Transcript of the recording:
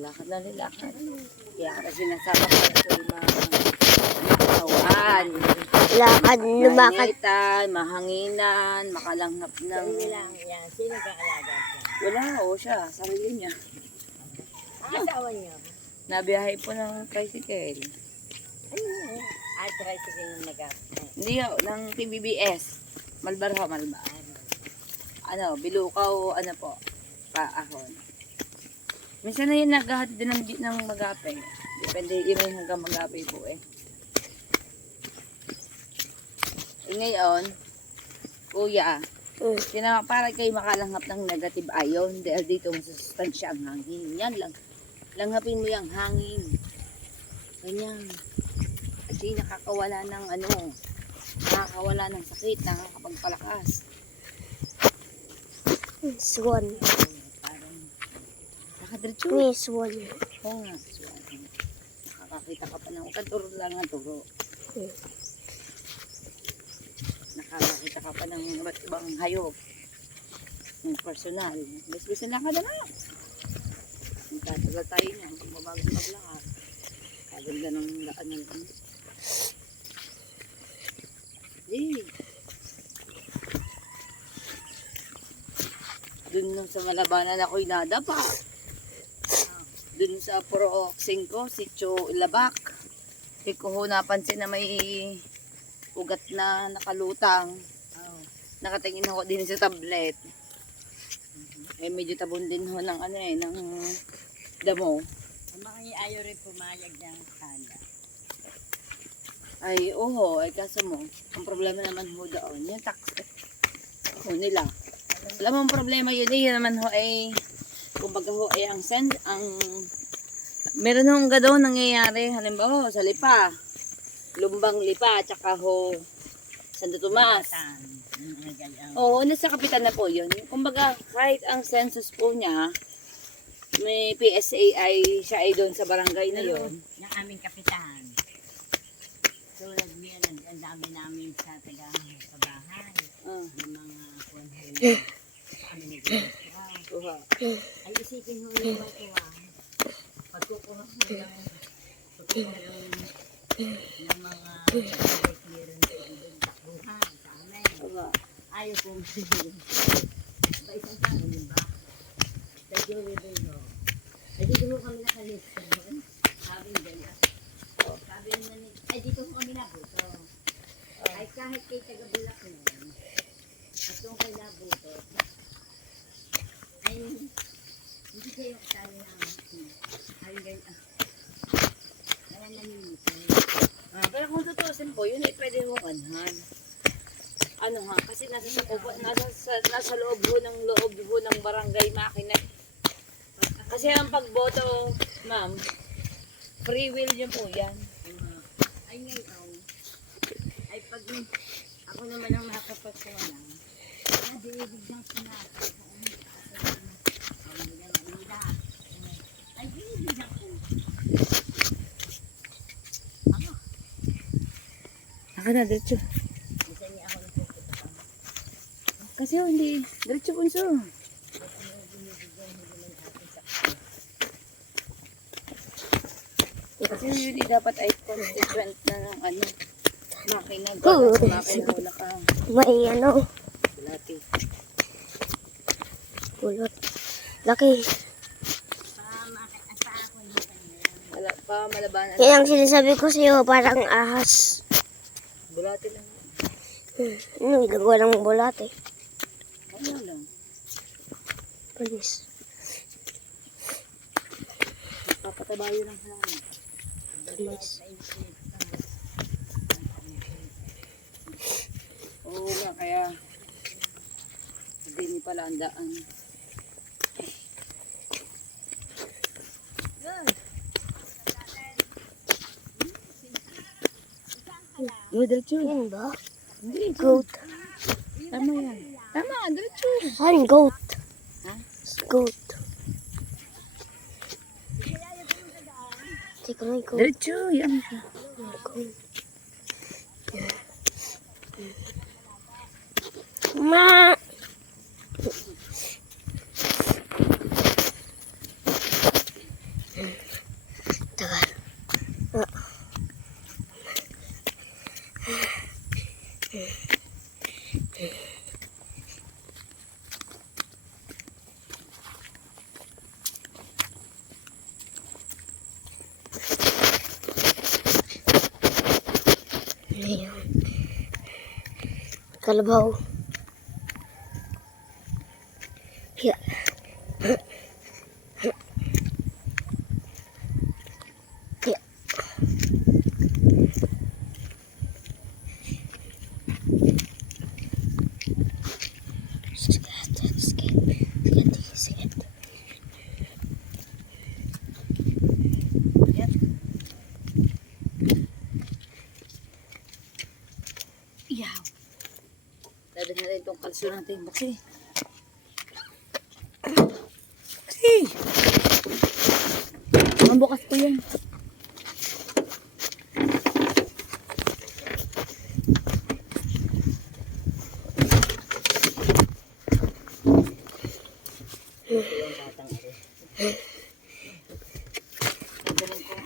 lakad na nilakad. Kaya ka sinasama ko ito makawan. Lakad, lumakad. Mainitan, mahanginan, makalanghap ng... Yan, sino ka-alaga siya? Wala, o siya, sarili niya. Asawa niyo? Nabiyahe po ng tricycle. Ano yan? Tricycle ng Hindi ho, ng TBBS. Malbar ho, Malbar. Ano, Bilukaw, ano po, Paahon. Minsan na yun naghahatid din ng Magapay. Depende yun hanggang Magapay po eh. Eh ngayon, kuya, para kayo makalanghap ng negative ion dahil dito masustansya ang hangin. Yan lang. Langhapin mo yung hangin. Ganyan. Kasi nakakawala ng ano, nakakawala ng sakit, nakakapagpalakas. Swan. Nakadiretso. May swan. Oo nga, swan. Nakakakita ka pa ng turo lang ang turo. Nakakakita ka pa ng iba't ibang hayop. Ng personal. Gusto na ka na nga. Magtatagal tayo niya. Mabago maglakad. Kaganda ng daan ng ano. Dun sa Malabanan ako'y nadapa. Dun sa Puro 5, Sitio Ilabak. Hindi ko ho napansin na may ugat na nakalutang. Nakatingin ako din sa tablet. Eh medyo tabon din ho ng ano eh, ng damo. Ang mga ayaw rin pumayag ng kala. Ay, oho, ay kaso mo, ang problema naman ho doon, yung tax ho nila. Alam mo ang problema yun eh, yun naman ho ay, kumbaga ho ay meron hong gadaw nangyayari, halimbawa ho, sa Lipa, Lumbang Lipa, tsaka ho, Santo Tomas. Oo, nasa kapitan na po yun. Kumbaga, kahit ang census po niya, may PSA ay siya ay doon sa barangay na yun. Yung aming kapitan. Tulad niya, ang dami namin sa bahay. Yung mga kunhel. Kami nag-iisra. Ay isipin mo yung kuha. Pagkukuha mo ng mga clearance sa ibang takbuhan sa amin. Ayaw kong ba isang taon yun ba? Sa Joey Beno. Ay dito mo kami nakalista doon. Sabi nila. Sabi naman ay dito mo kami nabuto. Ay kahit kay taga-Bulak noon. At kung kay nabuto. Ay hindi kayo kasali na ay ganyan. Kaya nanimito. Pero kung tutusin po, yun ay pwede mong anhan. Ano ha, kasi nasa loob ho ng barangay makina. Kasi ang pagboto, ma'am, free will yun po yan. Ay ngayon, ay pag ako naman ang nakapagkuha lang, dinibigyan ko na. Ay dinibigyan ko. Ako na, diretso. Isa niya ako nagpupunta. Kasi hindi, diretso punso. Kasi yun dapat ay constituent na ng ano, makina. Makina wala ka. May ano, Lati. kulot. Laki. Wala pa, Malabanan. Yan ang sinasabi ko sa'yo, parang ahas. Bulati lang. Ano, gagawa ng bulate. Ano lang. Panis. Papatabayo lang hangin. Panis. Oo nga, kaya hindi pala ang daan. Yo, diretso. Yan ba? Hindi, Goat. tama yan. Tama, diretso. Saan goat? Ha? Goat. Teka lang, goat. Diretso, yan siya. Ma! Kalabaw. Yeah. Yeah. Yan. Iyaw. Dadalhin natin itong kalso natin. Buksi. Buksi. Ang bukas pa yan. Yung batang ari.